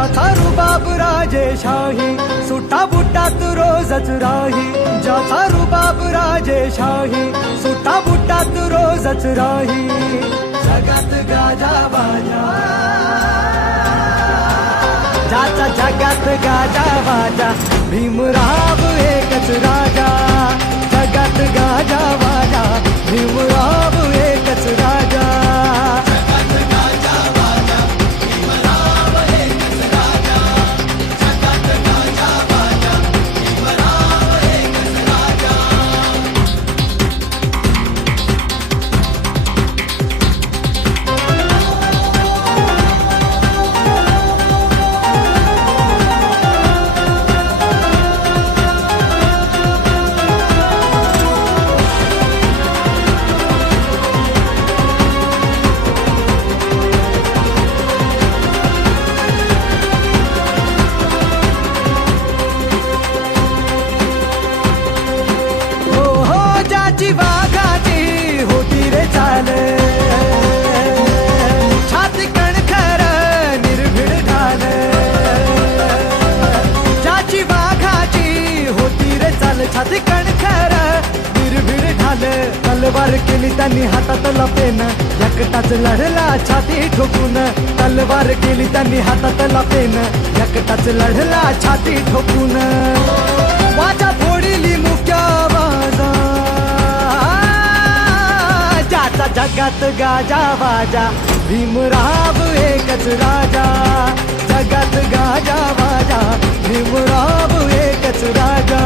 ज्याचा रुबाब राजेशाही, सुटा बुटात रोजच राही. ज्याचा रुबाब राजेशाही, सुटा बुटात रोजच राही. जगात गाजा बाजा, ज्याचा जगात गाजा बाजा, भीमराव एकच राजा. जगात गाजा बाजा, भीमराव एकच राजा. जगात गाजा बाजा, भीमराव एकच राजा. जगात गाजा बाजा, भीमराव एकच राजा. वाघाची होती रे चाल, छाती कणखर निर्भीड ढाल. ज्याची वाघाची होती रे चाल, छाती कणखर निर्भीड ढाल. तलवार केली त्यांनी हातात लपेन, एकटाच लढला छाती ठोकून. तलवार केली त्यांनी हातात लपेन, एकटाच लढला छाती ठोकून. वाचा फोडली मुक्या बाजा, ज्याचा जगात गाजा बाजा, भीमराव एकच राजा. जगात गाजा बाजा, भीमराव एकच राजा.